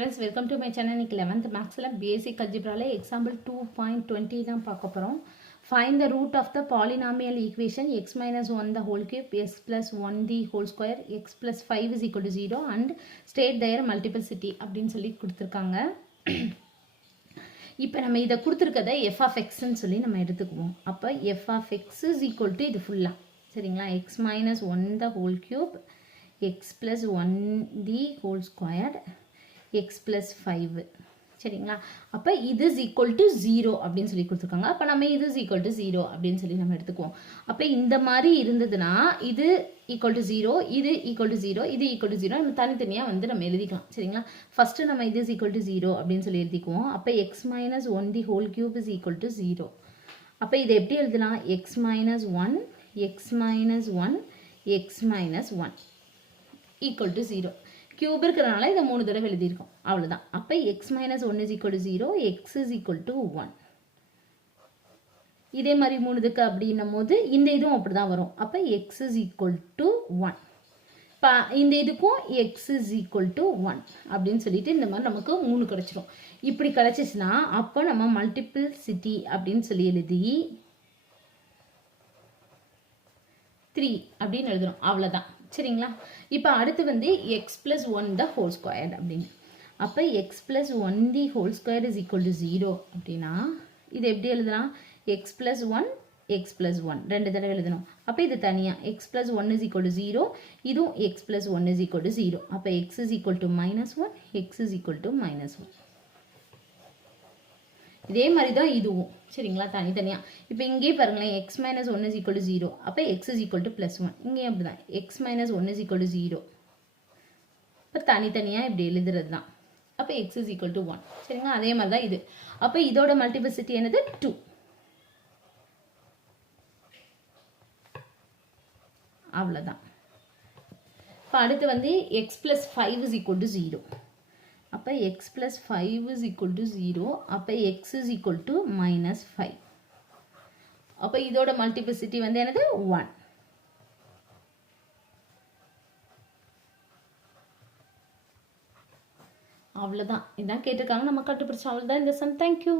Friends, welcome to my channel. இன்னைக்கு 11th Mathsல basic algebraல example 2.20 தான் பார்க்க போறோம். Find the root of the polynomial equation x minus 1 the whole cube x plus 1 the whole square x plus 5 is equal to 0 and state their multiplicity அப்படின்னு சொல்லி கொடுத்திருக்காங்க. இப்போ நம்ம இத கொடுத்திருக்கதை f of x ன்னு சொல்லி நம்ம எடுத்துக்குவோம். அப்ப f of x is equal to இது ஃபுல்லா சரிங்களா x minus 1 the whole cube x plus 1 the whole squared x plus 5 சரிங்களா அப்ப இது is equal to 0 அப்படின்னு சொல்லி கொடுத்திருக்காங்க அப்ப நம்ம இது is equal to 0 அப்படின்னு சொல்லி நம்ம எடுத்துக்குவோம் அப்ப இந்த மாதிரி இருந்ததுனா இது equal to 0 இது equal to 0 இது equal to 0 நம்ம தனித்தனியா வந்து நம்ம எழுதிக்கலாம் சரிங்களா ஃபர்ஸ்ட் நம்ம இது is equal to 0 அப்படின்னு சொல்லி எழுதிக்குவோம் அப்ப x minus 1 the whole cube is equal to 0 அப்ப இதை எப்படி எழுதலாம் x minus 1 x minus 1 x minus 1 equal to 0 cube இருக்கிறனால இத மூணு தடவை எழுதி இருக்கோம் அவ்வளவுதான் அப்ப x minus 1 is equal to 0 x is equal to 1 இதே மாதிரி மூணுதுக்கு அப்படினும்போது இந்த இதுவும் அப்படிதான் வரும் அப்ப x is equal to 1 இந்த இதுக்கும் x is equal to 1 அப்படினு சொல்லிட்டு இந்த மாதிரி நமக்கு மூணு கிடைச்சிரும் இப்படி கிடைச்சிச்சுனா அப்ப நம்ம மல்டிபிள்சிட்டி அப்படினு சொல்லி எழுதி 3 அப்படினு எழுதுறோம் அவ்வளவுதான் சரிங்களா இப்போ அடுத்து வந்து x plus 1 the whole squared அப்படினு அப்ப x plus 1 the whole squared is equal to 0 அப்படினா இது எப்படி எழுதலாம் x plus 1 x plus 1 ரெண்டு தடவை எழுதணும் அப்ப இது தனியா x plus 1 is equal to 0 இதுவும் x plus 1 is equal to 0 அப்ப x is equal to minus 1 x is equal to minus 1 இதே மாதிரி தான் இதுவும் சரிங்களா தனித்தனியா இப்போ இங்கே பாருங்களேன் x minus 1 is equal to 0 அப்ப x is equal to plus 1 இங்கே அப்படிதான் x minus 1 is equal to 0 அப்ப தனித்தனியா இப்படி எழுதுறது தான் அப்ப x is equal to 1 சரிங்களா அதே மாதிரி தான் இது அப்ப இதோட மல்டிபிளிசிட்டி என்னது 2 அவ்வளவுதான் இப்போ அடுத்து வந்து x plus 5 is equal to 0 அப்ப x plus 5 is equal to 0 அப்ப x is equal to minus 5 அப்ப இதோட மல்டிபிளிசிட்டி வந்து என்னது 1 அவ்வளவுதான் இதான் கேட்டிருக்காங்க நம்ம கண்டுபிடிச்ச அவ்வளவுதான் இந்த சம் தேங்க்யூ